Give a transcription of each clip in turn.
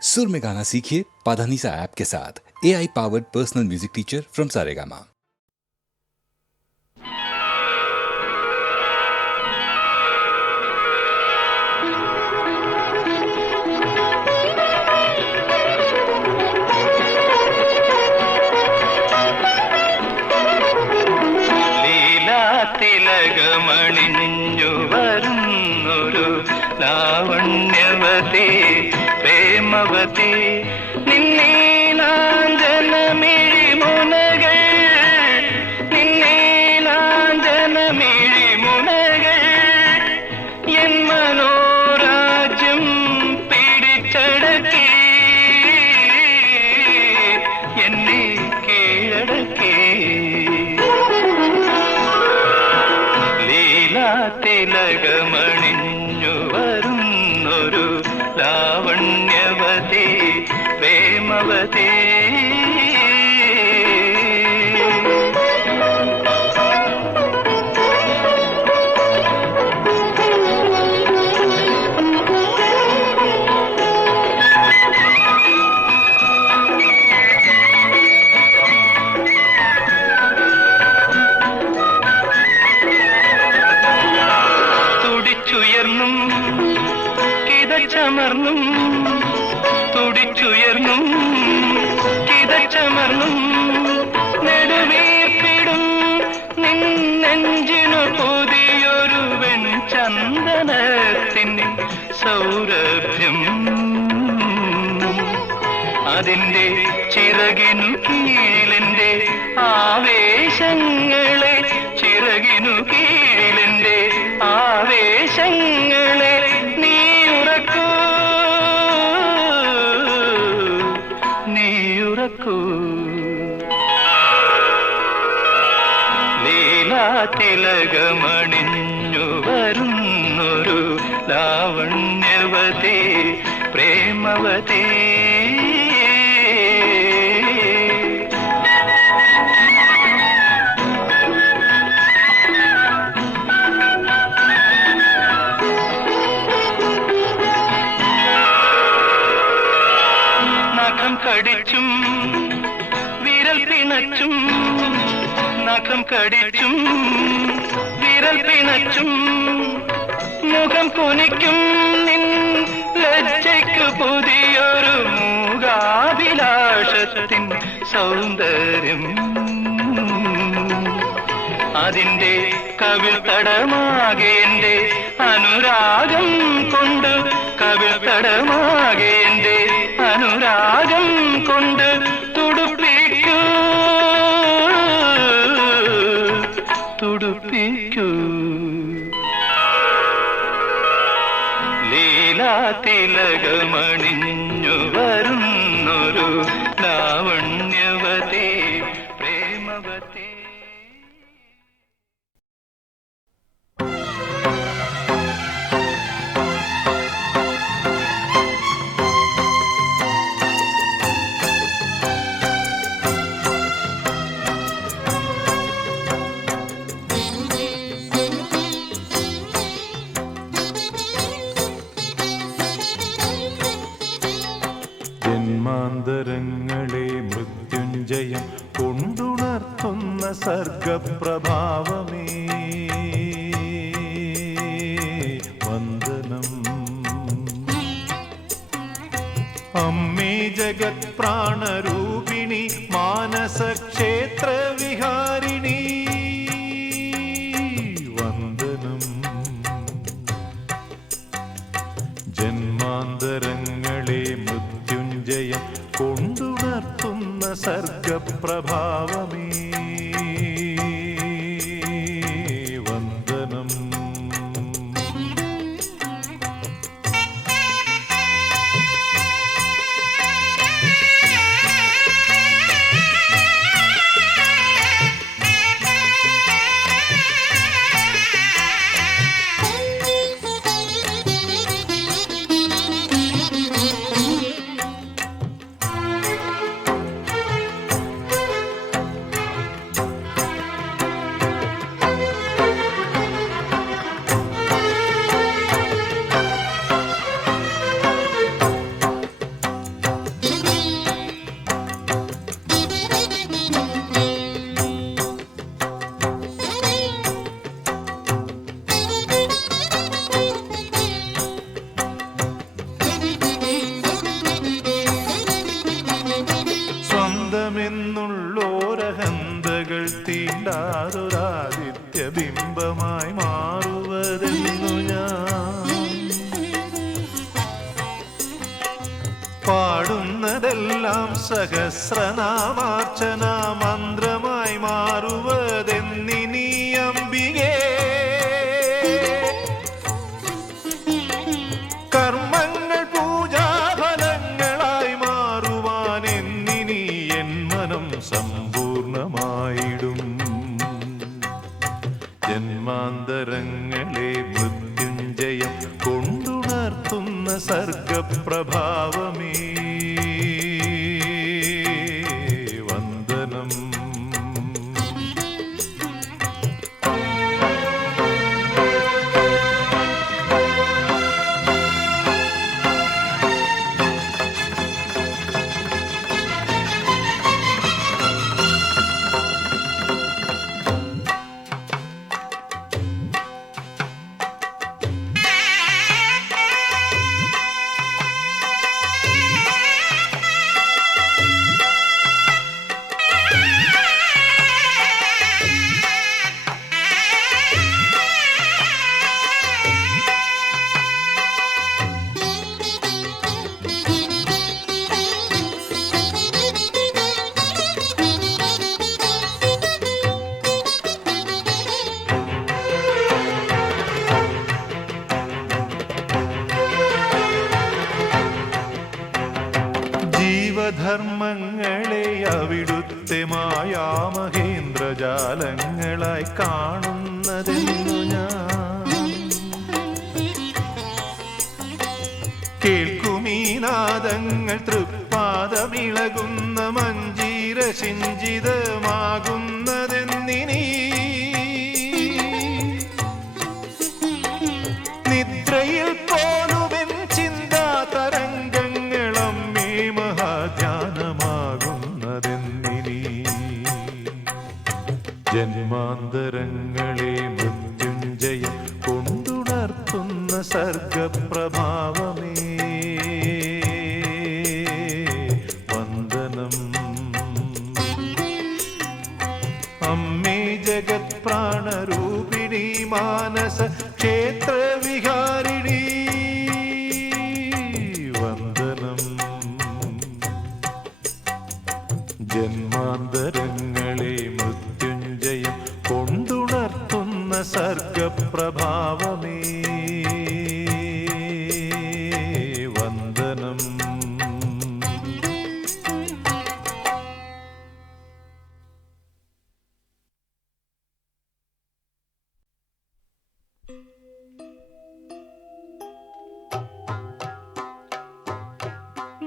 सुर में गाना सीखिए पाधानीसा ऐप के साथ। AI powered personal music teacher from Saregama. തിലകമണിഞ്ഞു വരുന്നൊരു ലാവണ്യവതി പ്രേമവതി നിന്നീലാഞ്ജനമിഴിമുനകൾ നിന്നീലാഞ്ജനമിഴിമുനകൾ എൻ മനോരാജ്യം പിടിച്ചടക്കി എന്നെ കീഴടക്കി തിലകമണിഞ്ഞു വരുന്നൊരു ലാവണ്യവതി പ്രേമവതി കിതച്ചമർന്നും തുടിച്ചുയർന്നും കിതച്ചമർന്നും നെടുവീർപ്പിടും നിന്നെഞ്ചിനു പുതിയൊരു വെൺചന്ദനത്തിൻ സൗരഭ്യം അതിൻ്റെ ചിറകിനു കീഴിലെൻ്റെ ആവേശങ്ങളെ ചിറകിനു കീഴിലെൻ്റെ ആവേശങ്ങളെ തിലകമണിഞ്ഞു വരുന്നൊരു ലാവണ്യവതി പ്രേമവതി നഖം കടിച്ചും വിരൽ പിണച്ചും നഖം കടിച്ചും വിരൽ പിണച്ചും മുഖം കുനിക്കും നിൻ ലജ്ജയ്ക്കു പുതിയൊരു മൂകാഭിലാഷത്തിൻ സൗന്ദര്യം അതിൻ്റെ കവിൾ തടമാകെ എൻ്റെ അനുരാഗം കൊണ്ട് കവിൾ തടമാകെ എൻ്റെ അനുരാഗം കൊണ്ട് തുടുപ്പിക്കൂ തിലകമണിഞ്ഞു വരുന്നൊരു ലാവണ്യവതി പ്രേമവതി ജന്മാന്തരങ്ങളെ മൃത്യുഞ്ജയം കൊണ്ടുണർത്തുന്ന സർഗപ്രഭാവമേ വന്ദനം. അമ്മേ ജഗത് പ്രാണരൂപിണി മാനസക്ഷേത്ര വിഹാരിണി വന്ദനം. ജന്മാന്തരങ്ങളെ മൃത്യുഞ്ജയം കൊണ്ടുണർത്തുന്ന സർഗപ്രഭാവമേ വന്ദനം. പാടുന്നതെല്ലാം സഹസ്രനാമാർച്ചന മന്ത്രമായി മാറുവതെന്നിനി അംബികേ. കർമ്മങ്ങൾ പൂജാഫലങ്ങളായി മാറുവാൻ എന്നിനി എൻ മനം സമ്പൂർണമായിടും. ജന്മാന്തരങ്ങളെ മൃത്യുഞ്ജയം കൊണ്ടുണർത്തുന്ന സർഗപ്രഭാവമേ വന്ദനം. ജീവധർമ്മങ്ങളെ അവിടുത്തെ മായാമഹേന്ദ്രജാലങ്ങളായി കാണുന്നതെന്നു ഞാൻ കേൾക്കുമീ നാദങ്ങൾ തൃപ്പാദമിളകുന്ന മഞ്ജീര സിഞ്ചിതമാകുന്നതെന്നിനി നിദ്രയിൽ പോലുമെൻ ചിന്താ തരംഗങ്ങളമ്മേ മഹാധ്യാനമാകുന്നതെന്നിനി. ജന്മാന്തരങ്ങളെ മൃത്യുഞ്ജയം കൊണ്ടുണർത്തുന്ന സർഗപ്രഭാവമേ വന്ദനം. അമ്മേ ജഗത് പ്രാണരൂപിണി മാനസ ക്ഷേത്രവിഹാരിണി വന്ദനം. ജന്മാന്തരങ്ങളെ മൃത്യുഞ്ജയം കൊണ്ടുണർത്തുന്ന സർഗപ്രഭാവമേ വന്ദനം.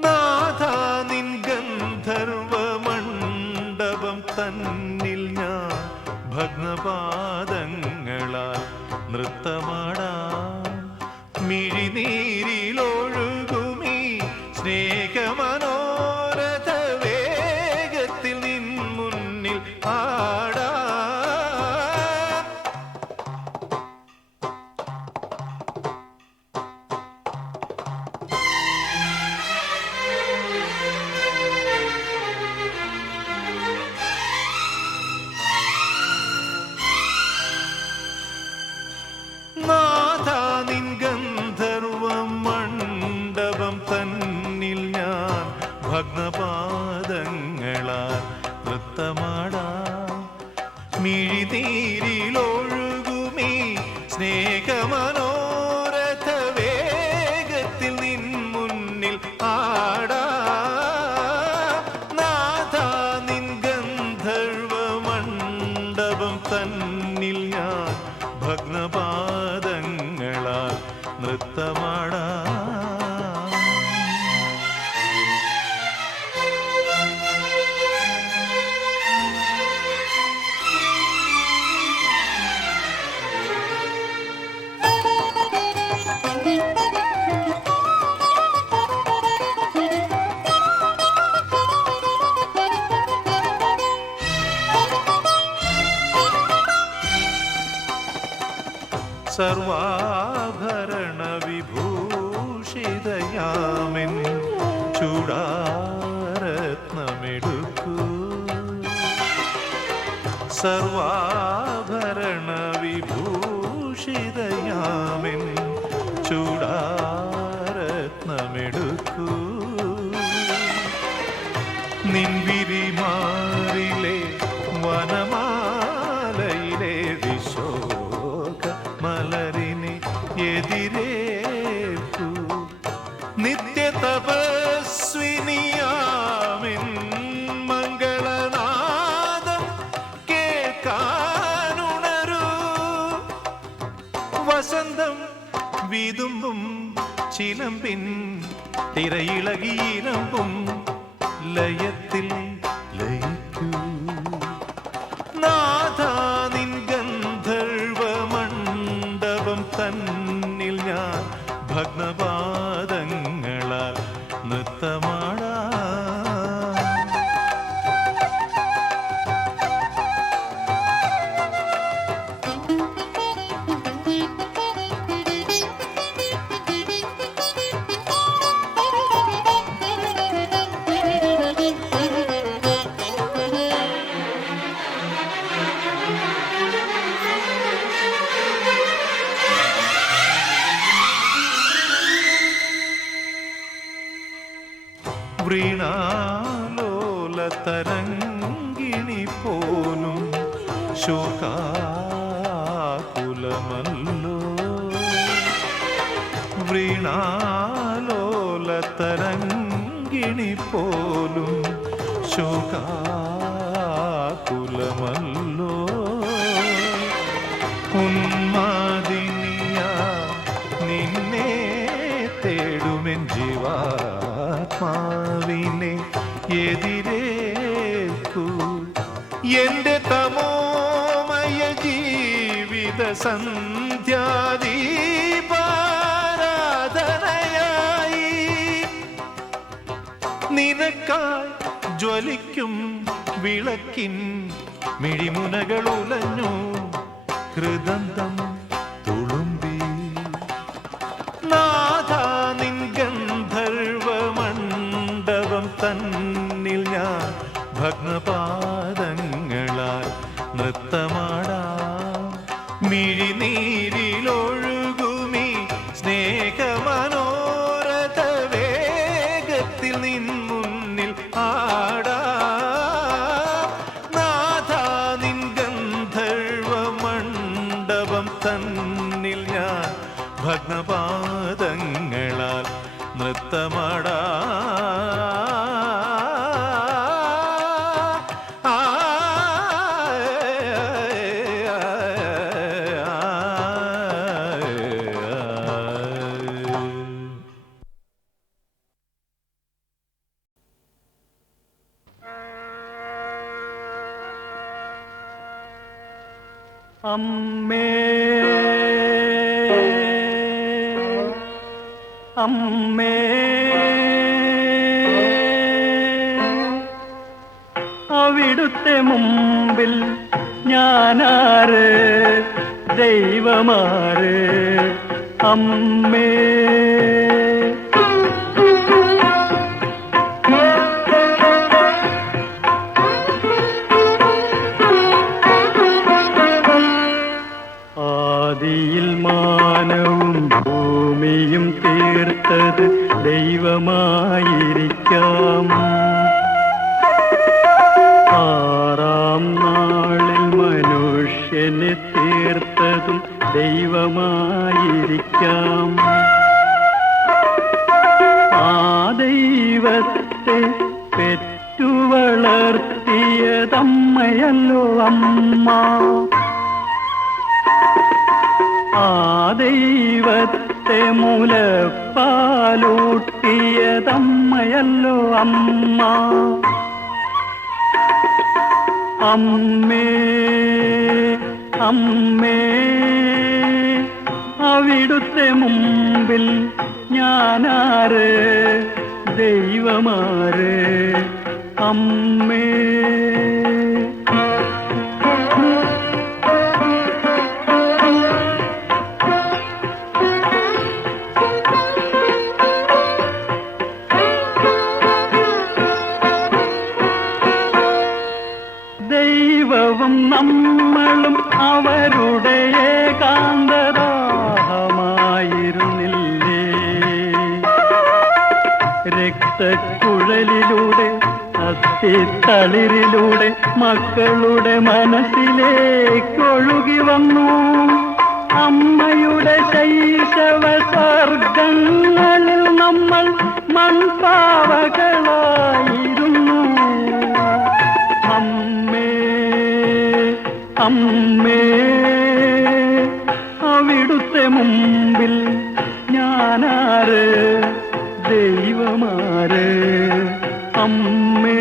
നാഥാ നിൻ ഗന്ധർവമണ്ഡപം തന്നിൽ ഞാൻ ഭഗ്നപാദങ്ങളാൽ നൃത്തമാടാം. മിഴിനീരിലൊഴുകുമീ സ്നേഹമനോരഥ വേഗത്തിൽ നിൻ മുന്നിൽ ആടാം. നാഥാ നിൻ ഗന്ധർവമണ്ഡപം തന്നിൽ ഞാൻ ഭഗ്നപാദങ്ങളാൽ നൃത്തമാടാം. മിഴിനീരിലൊഴുകുമീ സ്നേഹമനോരഥ വേഗത്തിൽ നിൻ മുന്നിൽ ആടാം. നാഥാ നിൻ ഗന്ധർവമണ്ഡപം തന്നിൽ ഞാൻ ഭഗ്നപാദങ്ങളാൽ നൃത്തമാടാം. സർവാഭരണ വിഭൂഷിതയാമിൻ ചൂടാരത്നമെടുക്കൂ. സർവാഭരണ വിഭൂഷിതയാമിൻ ചൂടാരത്നമെടുക്കൂ. നിൻവിരിമാറിലെ വനമാലയിലെ വിശോക മലരിനെ എതിരേൽക്കൂ. നിത്യ തപസ്വിനിയാമിൻ മംഗളനാദം കേൾക്കാനുണരൂ. വസന്തം വിതുമ്പും ചിലമ്പിൻ തിരയിളകിയിലമ്പും ലയത്തിൽ ലയിക്കൂ. നാഥാ നിൻ ഗന്ധർവ മണ്ഡപം തന്നിൽ ഞാൻ ഭഗ്നപാദങ്ങളാൽ നൃത്തമാടാ. വൃണാലോല തരംഗിണി പോലും ശോകാകുലമല്ലോ. വൃണാലോല തരംഗിണി പോലും ശോകാകുലമല്ലോ. ഉന്മാദിനിയ നിന്നെ തേടുമെൻ ജീവാത്മാവിനെ എതിരേൽക്കൂ. എന്റെ തമോമയ ജീവിത സന്ധ്യാദീപാരാധനയായി നിനക്കായി ജ്വലിക്കും വിളക്കിൻ മിഴിമുനകൾ ഉലഞ്ഞു ഹൃദന്തം തുളുമ്പി. നാഥാ നിൻ ഗന്ധർവ മണ്ഡപം തന്നിൽ ഞാൻ ഭഗ്നപാദങ്ങളാൽ നൃത്തമാടാം. മിഴിനീരിലൊഴുകുമീ സ്നേഹമനോരഥ വേഗത്തിൽ നിൻ മുന്നിൽ ആടാം. നാഥാ നിൻ ഗന്ധർവ മണ്ഡപം തന്നിൽ ഞാൻ ഭഗ്നപാദങ്ങളാൽ നൃത്തമാടാ. അമ്മേ അമ്മേ അവിടുത്തെ മുമ്പിൽ ഞാനാര് ദൈവമാര് അമ്മേ. ആദിയിൽ മാനവും ഭൂമിയും തീർത്തത് ദൈവമായിരിക്കാം. ആറാം നാളിൽ മനുഷ്യനെ തീർത്തതും ദൈവമായിരിക്കാം. ആ ദൈവത്തെ പെറ്റു വളർത്തിയതമ്മയല്ലോ അമ്മ. ആ ദൈവത്തെ മുലപ്പാലൂട്ടിയതമ്മയല്ലോ അമ്മ. അമ്മേ അമ്മേ അവിടുത്തെ മുമ്പിൽ ഞാനാര് ദൈവമാര് അമ്മേ. ദൈവവും നമ്മളും അവരുടെ ഏകാന്തദാഹമായിരുന്നില്ലേ. രക്തക്കുഴലിലൂടെ അസ്ഥിത്തളിരിലൂടെ മക്കളുടെ മനസ്സിലേക്കൊഴുകി വന്നു. അമ്മയുടെ ശൈശവ സ്വർഗങ്ങളിൽ നമ്മൾ മൺപാവകളായിരുന്നു. അമ്മേ അമ്മേ അവിടുത്തെ മുമ്പിൽ ഞാനാര്, ദൈവമാര്? അമ്മേ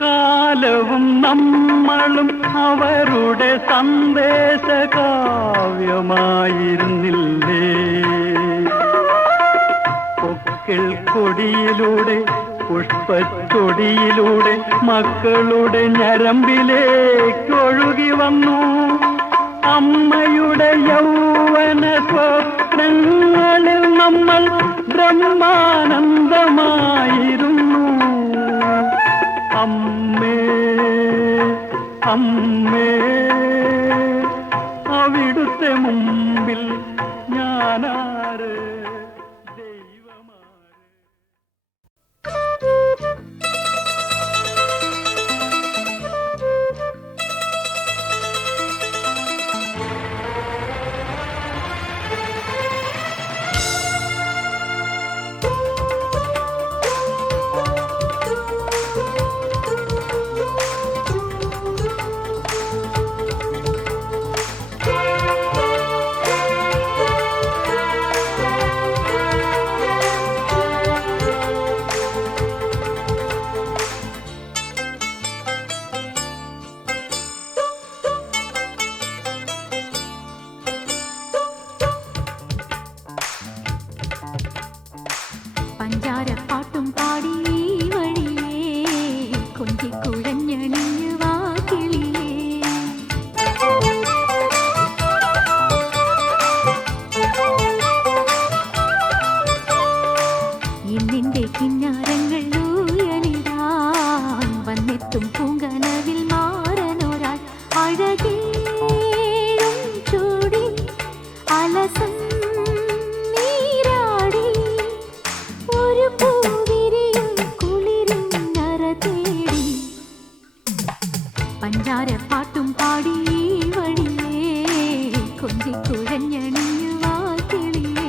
കാലവും നമ്മളും അവരുടെ സന്ദേശ കാവ്യമായിരുന്നില്ലേ? പൊക്കിൾ കൊടിയിലൂടെ പുഷ്പച്ചൊടിയിലൂടെ മക്കളുടെ ഞരമ്പിലേക്കൊഴുകി വന്നു. അമ്മയുടെ യൗവന സ്വപ്നങ്ങളിൽ നമ്മൾ ബ്രഹ്മാനന്ദമായിരുന്നു. അമ്മേ അമ്മേ അവിടുത്തെ മുമ്പിൽ ഞാനാര്, ദൈവമാര്? പഞ്ചാരപ്പാട്ടും പാടി വഴിയേ കൊഞ്ചിക്കുഴഞ്ഞണിഞ്ഞു വാ കിളിയേ. ഇന്നിന്റെ കിന്നാരങ്ങൾ ഊയലിടാൻ വന്നെത്തും പൂങ്കനവിൽ മാറനൊരാൾ അഴകേഴും ചൂടി അലസം നീരാടി. ഒരു പൂവിരിയും കുളിരും നറ തേടി പഞ്ചാരപ്പാട്ടും പാടി വഴിയേ കൊഞ്ചിക്കുഴഞ്ഞണിഞ്ഞു വാ കിളിയേ.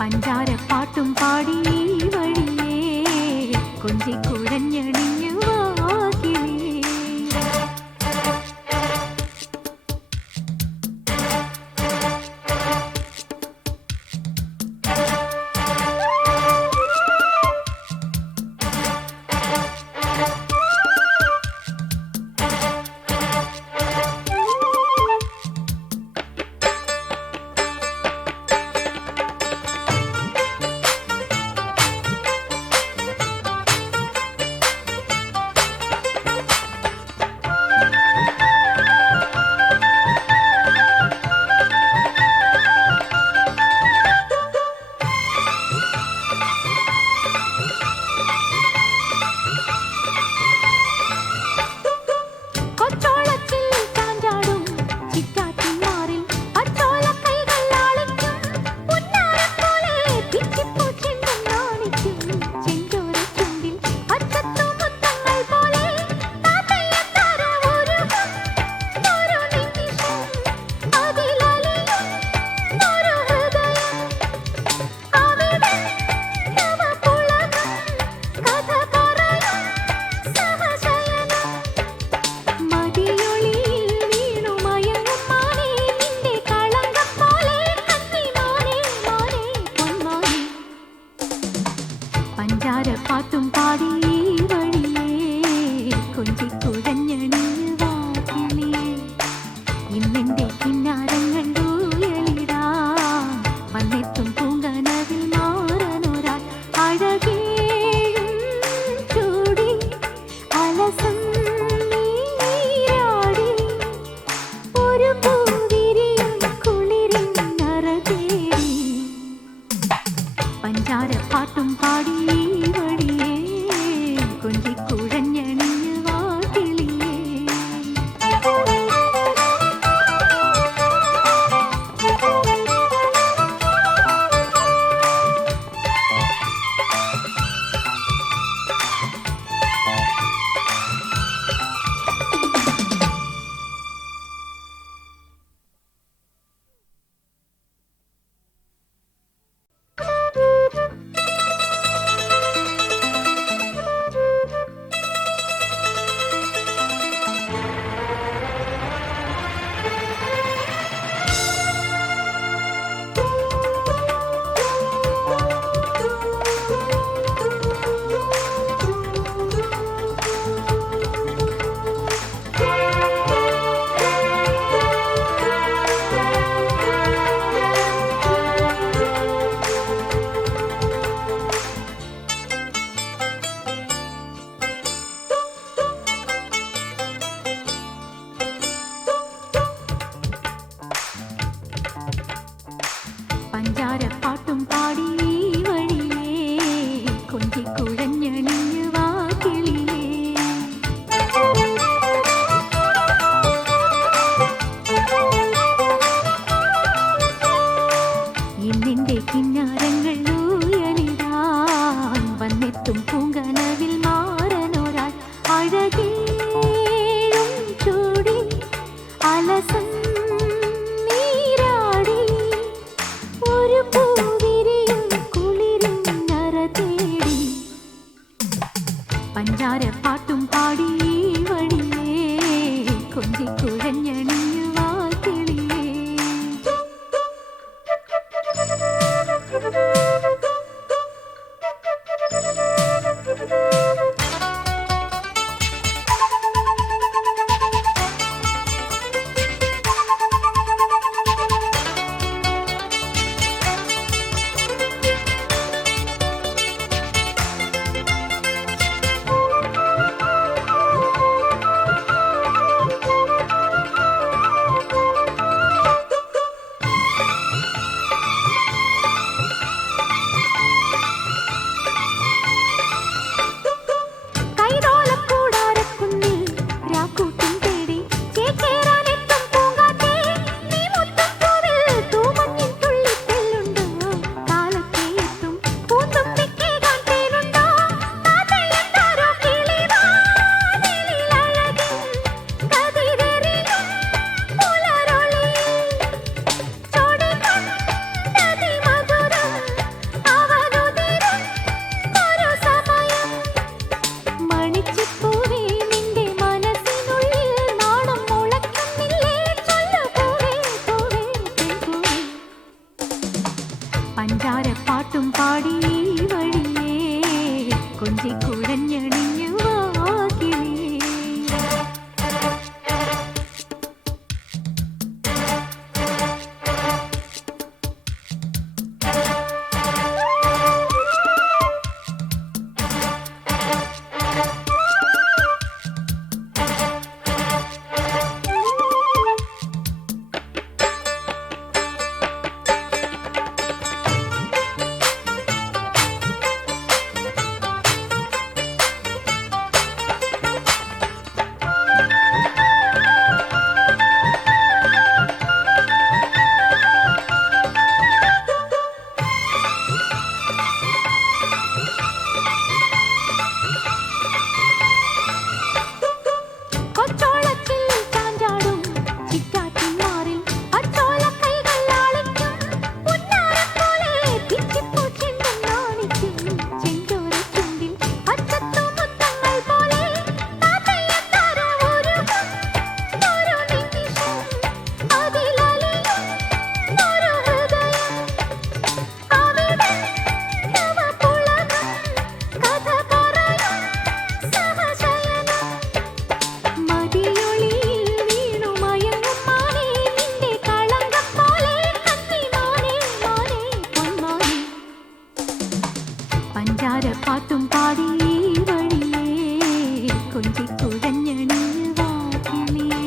പഞ്ചാരപ്പാട്ടും പാടി വഴിയേ കൊഞ്ചിക്കുഴഞ്ഞണിഞ്ഞു വാ കിളിയേ. പഞ്ചാരപ്പാട്ടും പാടി വഴിയേ കൊഞ്ചിക്കുഴഞ്ഞണിഞ്ഞ് വാക്കിളിയേ. പഞ്ചാരപ്പാട്ടും പാടി വഴിയേ കൊഞ്ചിക്കുഴഞ്ഞണിഞ്ഞ് വാക്കിളിയേ. ഇന്നിന്റെ കിന്നാരങ്ങൾ ഊയലിടാൻ വന്നെത്തും പൂങ്കനവിൽ മാറനൊരാൾ അഴകേഴും ചൂടി അലസം നീരാടി ഒരു പൂവിരിയും കുളിരും നറ തേടി. പഞ്ചാരപ്പാട്ടും പാടി വഴിയേ കൊഞ്ചിക്കുഴഞ്ഞണിഞ്ഞ് വാക്കിളിയേ. കൈതോലക്കൂടാരക്കുന്നിൽ രാക്കൂട്ടും തേടി ചേക്കേറാനെത്തും പൂങ്കാറ്റേ, നീ മുത്തും പൂവിൽ തൂമഞ്ഞിൻ തുള്ളിത്തെല്ലുണ്ടോ? കാലത്തെ എത്തും പൂന്തുമ്പിക്കേകാൻ തേനുണ്ടോ? താതയെന്താരോ കിളിവാനിലഴകിൻ കതിരെറിയും പുലരൊളിയിൽ ചൊടികൊണ്ടതി മധുരം അവനുതിരും ഒരു സമയം. മണിച്ചിപ്പൂവേ നിന്റെ മനസ്സിനുള്ളിൽ നാണം മുളയ്ക്കുന്നില്ലേ? ചൊല്ലു പൂവേ പൂവേ പെൺപൂവേ. പഞ്ചാരപ്പാട്ടും പാടി വഴിയേ കൊഞ്ചിക്കുഴഞ്ഞണിഞ്ഞു വാക്കിളിയേ. കൊച്ചോളത്തിൽ ചാഞ്ചാടും ചിറ്റാറ്റിന്മാറിൽ പച്ചോലക്കൈകൾ ആളിക്കും പുന്നാരപ്പോലെ പിച്ചിപ്പൂ ചെണ്ടും നാണിക്കും ചെഞ്ചോരച്ചുണ്ടിൽ പച്ചത്തുമുത്തങ്ങൾ പോലെ താതയെന്താരോ ഒരുങ്ങും ഒരു നിമിഷം അതിലലിയും ഒരു ഹൃദയം. അവിടെ നവപുളകം കഥ പറയും സഹശയനം. മതിയൊളിയിൽ വീണു മയങ്ങും മാനേ നിന്റെ കളങ്കം പോലെ കന്നിമാനേ മാനേ പൊന്മാനേ. പഞ്ചാരപ്പാട്ടും പാടി വഴിയേ കൊഞ്ചിക്കുഴഞ്ഞണിഞ്ഞ് വാക്കിളിയേ.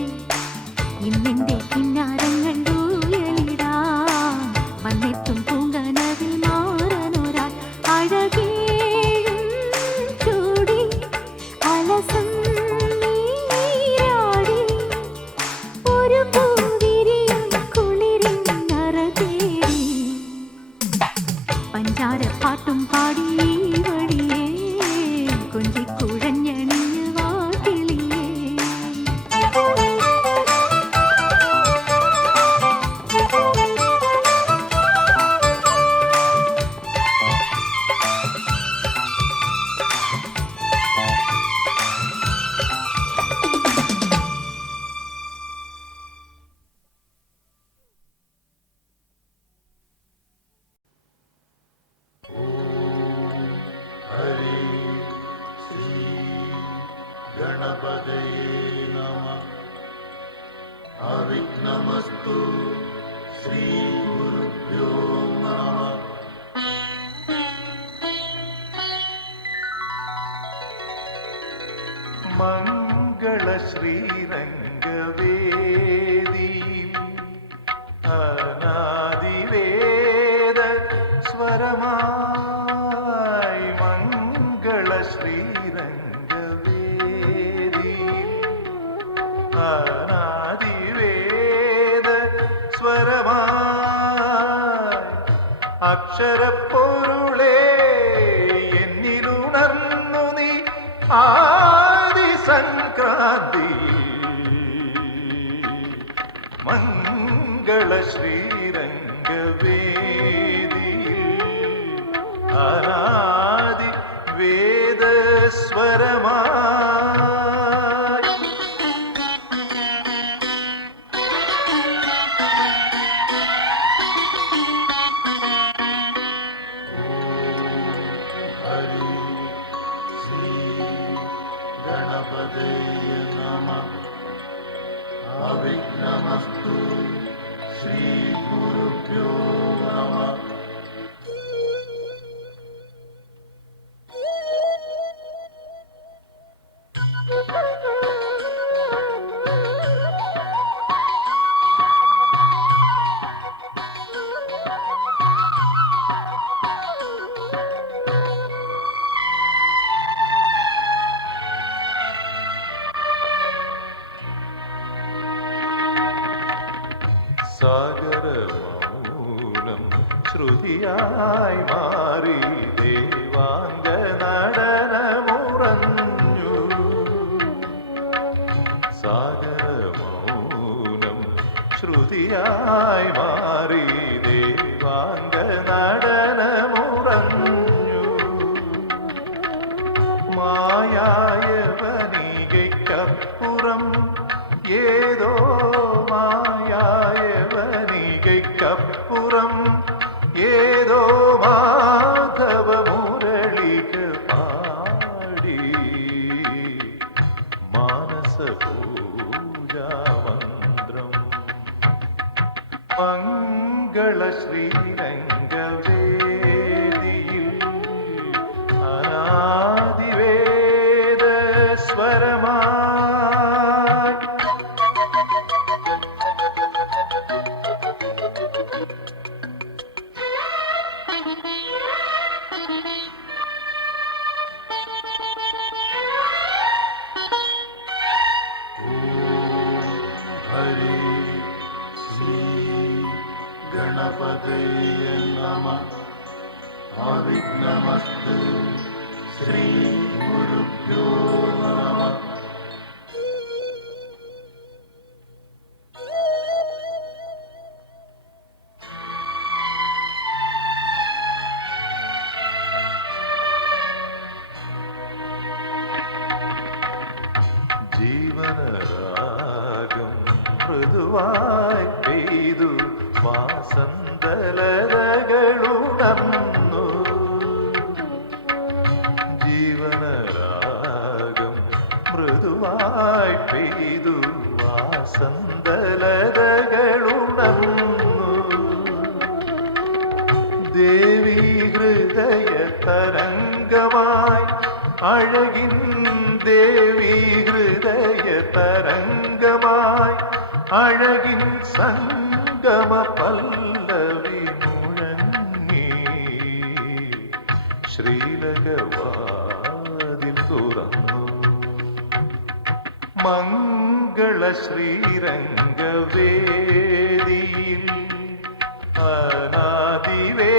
ഇന്നിന്റെ കിന്നാരങ്ങൾ ഊയലിടാൻ വന്നെത്തും പൂങ്കനവിൽ മാറനൊരാൾ പാട്ടും പാടി വഴിയേ കൊഞ്ചിക്കുഴഞ്ഞണിഞ്ഞ് വാ കിളിയേ. നമസ്തു ശ്രീ ഗുരുഭ്യോ നമഃ. മംഗള ശ്രീരംഗവേദിയിൽ അനാദിവേദ സ്വരമായി മംഗള ശ്രീരംഗവേദിയിൽ അനാദിവേദ സ്വരമായി അക്ഷരപ്പൊരുളേ എന്നിലുണർന്നു നീ ആദിസംക്രാന്തി മംഗള ശ്രീരംഗവേദിയിൽ അനാദി വേദസ്വരമായി ഹരി ശ്രീ ഗണപതയ നമഃ. അവിഘ്നമസ്തു ശ്രീ ഗുരുഭ്യോ നമഃ. സാഗരമൗനം ശ്രുതിയായി മാറി ദേവാംഗ നടനമുറഞ്ഞു. സാഗരമൗനം ശ്രുതിയായി മാറി ദേവാംഗ നടനമുറഞ്ഞു. മായായ വനികയ്ക്കപ്പുറം ഏതോ മായായ വനികയ്ക്കപ്പുറം ഏതോ മാധവ മുരളിക പാടി മാനസപൂജാമന്ത്രം മംഗള ശ്രീരംഗവേദിയിൽ അനാദിവേദ സ്വരമായി ഹരി ശ്രീ ഗണപതയ നമഃ. അവിഘ്നമസ്തു ശ്രീ ഗുരുഭ്യോ നമഃ. ജീവനരാഗം മൃദുവായി പെയ്തു വാസന്തലതകളുണർന്നു. ജീവനരാഗം മൃദുവായി പെയ്തു വാസന്തലതകളുണർന്നു. ദേവി ഹൃദയ തരംഗമായി അഴകിൻ ദേവി ഹൃദയ തരംഗമായി അഴകിൻ സംഗമ പല്ലവി മുഴങ്ങി. ശ്രീലകവാതിൽ തുറന്നു. മംഗള ശ്രീരംഗവേദിയിൽ അനാദിവേദ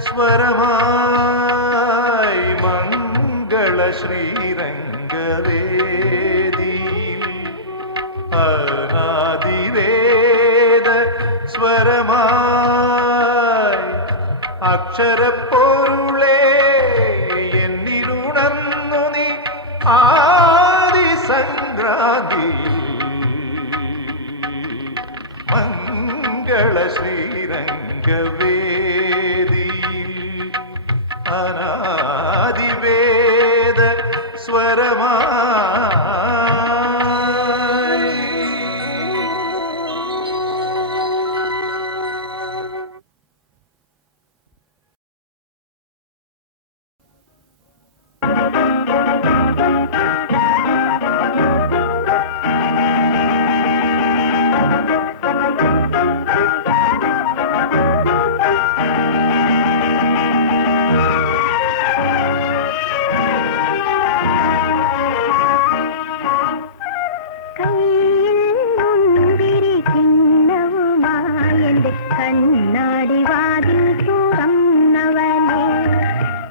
സ്വരമായി മംഗള ശ്രീരംഗവേദിയിൽ അനാദിവേദ സ്വരമായി അക്ഷരപ്പൊരുളേ എന്നിലുണർന്നു നീ ആദിസംക്രാന്തിയിൽ മംഗള ശ്രീരംഗവേദിയിൽ അനാദിവേദ സ്വരമായി. കണ്ണാടി വാതിൽ തുറന്നവനെ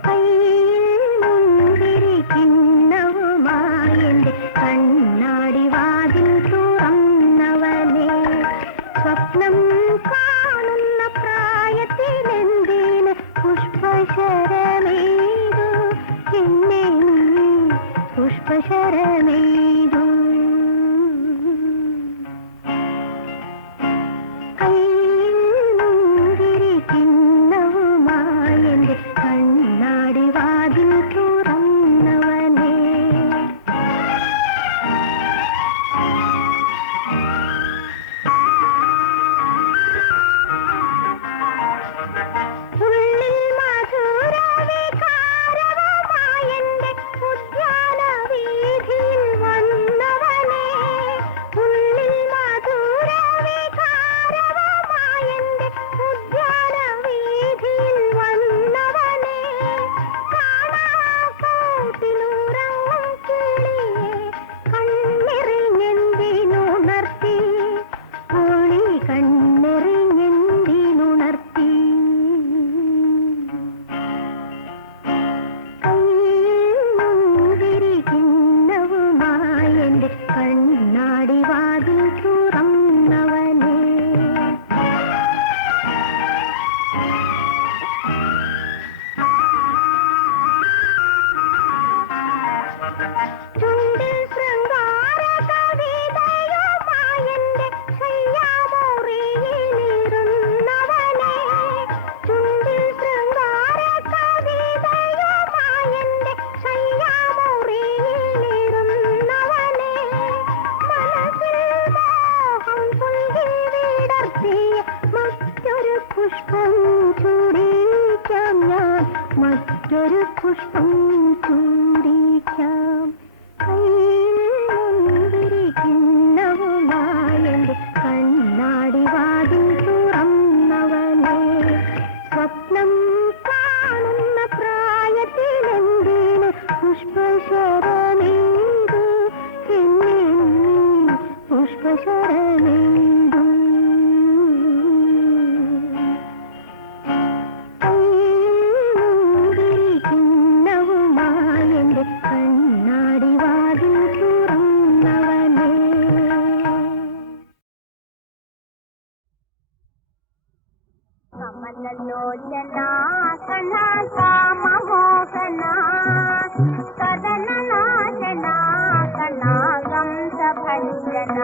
കയ്യിൽ മുന്തിരി കിണ്ണവുമായെന്റെ കണ്ണാടി വാതിൽ തുറന്നവനെ സ്വപ്നം കാണുന്ന പ്രായത്തിലെന്തിന് പുഷ്പശരമേതു എന്നെ പുഷ്പശരമേതു കണ്ണാടി വാതിൽ തുറന്നവനെ ഉള്ളിൽ മധുരവികാരവുമായെന്റെ ഉദ്യാന വീഥിയിൽ വന്നവനെ ഉള്ളിൽ മധുരവികാരവുമായെന്റെ ഉദ്യാന വീഥിയിൽ വന്നവനെ കാണാക്കൂട്ടിലുറങ്ങും കിളിയെ കണ്ണെറിഞ്ഞെന്തിനുണർത്തി ഒളി കണ്ണെറിഞ്ഞെന്തിനുണർത്തി കയ്യിൽ മുന്തിരി കിണ്ണവുമായെന്റെ കണ്ണാടി വാതിൽ തുറന്നവനെ ചുണ്ടിൽ ശൃംഗാര കവിതയുമായെന്റെ ശയ്യാമുറിയിലിരുന്നവനെ ചുണ്ടിൽ ശൃംഗാര കവിതയുമായെന്റെ ശയ്യാമുറിയിലിരുന്നവനെ മനസ്സിൽ മോഹം പുൽകി വിടർത്തിയ മറ്റൊരു പുഷ്പം ചൂടിക്കാം ഞാൻ മറ്റൊരു പുഷ്പം ചൂടിക്കാം കയ്യിൽ മുന്തിരി കിണ്ണവുമായെന്റെ കണ്ണാടി വാതിൽ തുറന്നവനെ സ്വപ്നം കാണുന്ന പ്രായത്തിലെന്തിന് പുഷ്പശരമേതു എന്നെ പുഷ്പശരമേതു മുന്തിരി കിണ്ണവുമായെന്റെ കണ്ണാടി വാതിൽ തുറന്നവനെ കമലലോചന കണ കാമമോഹന കദനനാശന കണാകം സഭഞ്ജന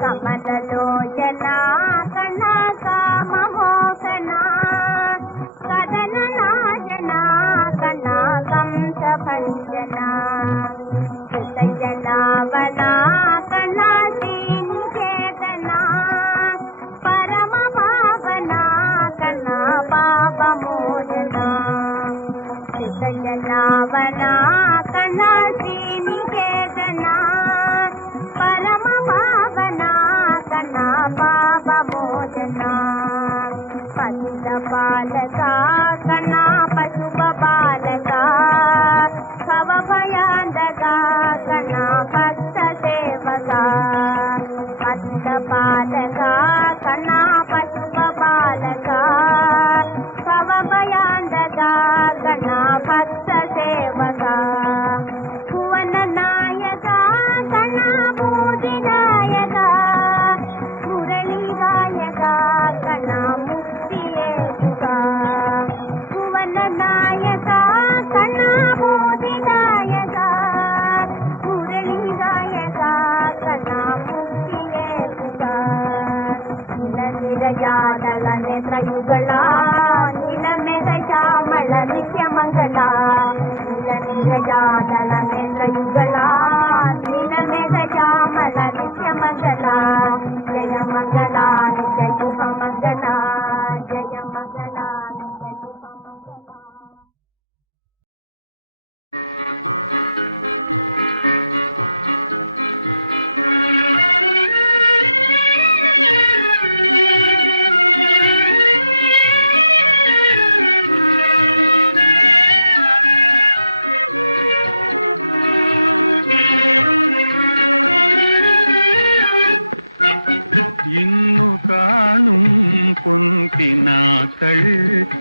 കമലലോചന കണ കാമമോഹന കദനനാശന കണാകം സഭഞ്ജന ഹൃദയനാവന കണ ശ്രീനികേതന പരമഭാവന കണ പാപമോചന ഹൃദയനാവന കണ ശ്രീനികേതന പരമഭാവന കണ പാപമോചന പതിത ബാലക കണ പശുപ ബാലക ഭവഭയാന്തക കണ ഭക്ത സേവക പതിത ബാലക കണ പശുപ ബാലക ഭവ ನಿತ್ಯಮಂಗಲ ನಿಜಾದಳ ಮೇಘಯುಗಳ ನೀಲ ಮೇಘಜಾಮಲ ನಿತ್ಯಮಂಗಲ ಜಯ ಮಂಗಲ ನಿತ್ಯ ಶುಭ ಮಂಗಲ ಜಯ ಮಂಗಲ ನಿತ್ಯ ಶುಭ ಮಂಗಲ.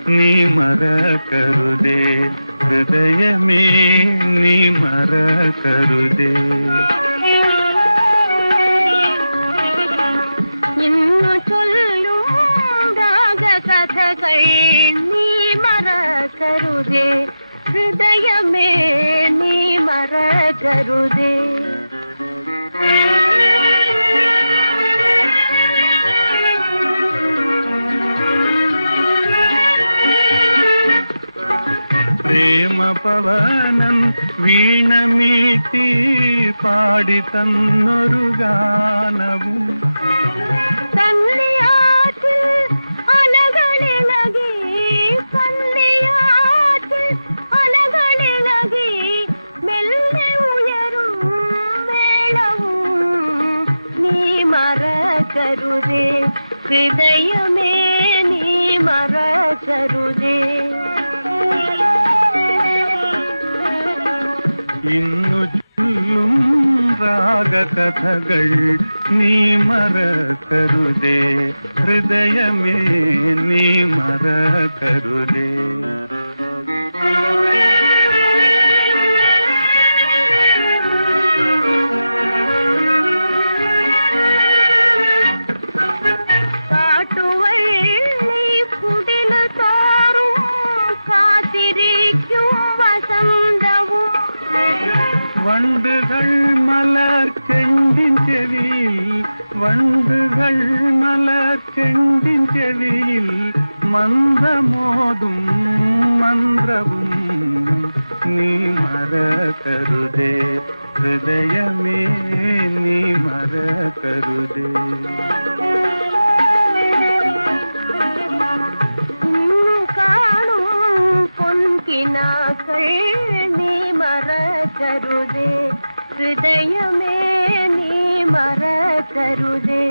നീ മറക്കരുതേ ഹൃദയമേ നീ മറക്കരുതേ ഇന്നു ചൊല്ലും രാജകഥകൾ നീ മറക്കരുതേ ഹൃദയമേ നീ മറക്കരുതേ. പവനം വീണമീട്ടി പാടി തന്നൊരു ഗാനവും മറക്കരുതേ ഹൃദയമേ നീ മറക്കരുതേ. രാഗകഥകൾ നീ മറക്കരുതേ ഹൃദയമേ നീ മറക്കരുതേ. വണ്ടുകൾ മലച്ചെണ്ടിൻ ചെവിയിൽ വണ്ടുകൾ മലച്ചെണ്ടിൻ ചെവിയിൽ മന്ദമോതും മന്ത്രവും നീ മറക്കരുതേ ഹൃദയമേ നീ മറക്കരുതേ. നീ മറക്കരുതേ ഹൃദയമേ നീ മറക്കരുതേ.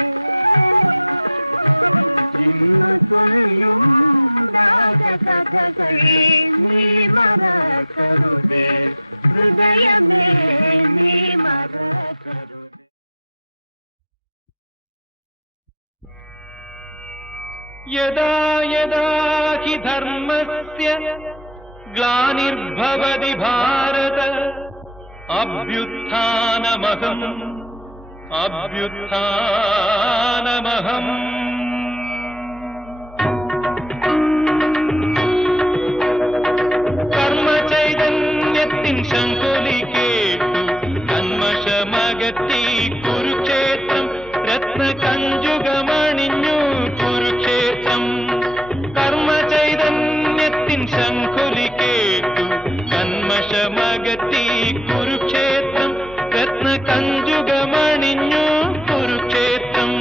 നീ മറക്കരുതേ ഹൃദയമേ നീ മറക്കരുതേ. യദാ യദാ ഹി ധർമ്മസ്യ ഗ്ലാനിർഭവതി ഭാരത അഭ്യുത്ഥാനമഹം അഭ്യുത്ഥാനമഹം. കർമ്മചൈതന്യത്തിൻ ശംഖുലി കേട്ടു കന്മഷമകറ്റി കുരുക്ഷേത്രം രത്നകഞ്ചുകമണിഞ്ഞു കുരുക്ഷേത്രം. കർമ്മചൈതന്യത്തിൻ ശംഖുലി കേട്ടു കന്മഷമകറ്റി കുരുക്ഷേത്രം രത്നകഞ്ചുകമണിഞ്ഞു കുരുക്ഷേത്രം.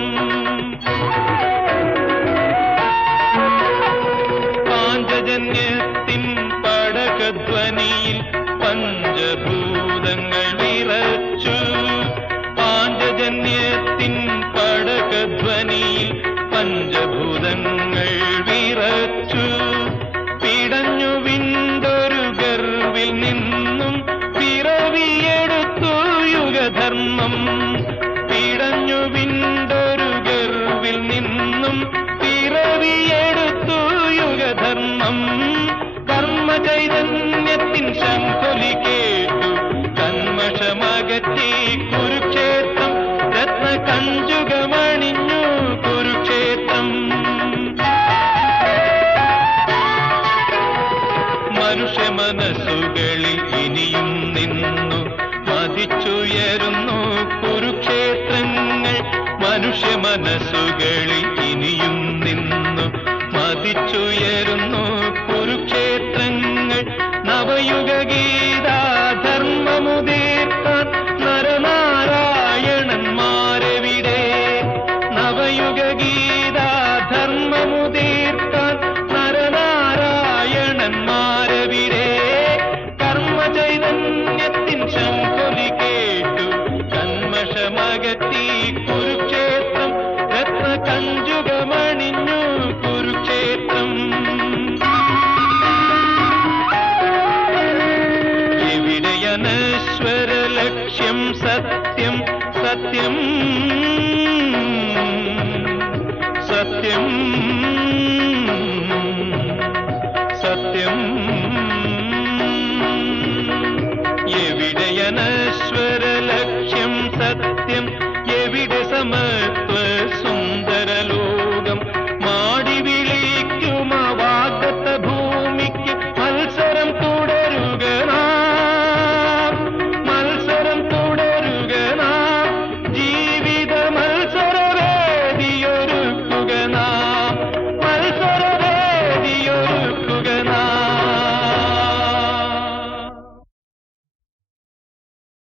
പാഞ്ചജന്യത്തിൻ പടകധ്വനിയിൽ പഞ്ചഭൂതങ്ങൾ വിറച്ചു. പാഞ്ചജന്യത്തിൻ പടകധ്വനിയിൽ പഞ്ചഭൂതങ്ങൾ വിറച്ചു. പിടഞ്ഞു വിണ്ടൊരു ഗർവിൽ നിന്നും പിറവിയെടുത്തു യുഗധർമ്മം. പിടഞ്ഞു വിണ്ടൊരു ഗർവിൽ നിന്നും പിറവിയെടുത്തു യുഗധർമ്മം. കർമ്മചൈതന്യത്തിൻ ശംഖുലി കേട്ടു കന്മഷമകറ്റി കുരുക്ഷേത്രം രത്നകഞ്ചുകമണിഞ്ഞു കുരുക്ഷേത്രം. മനുഷ്യ മനസ്സുകളിൽ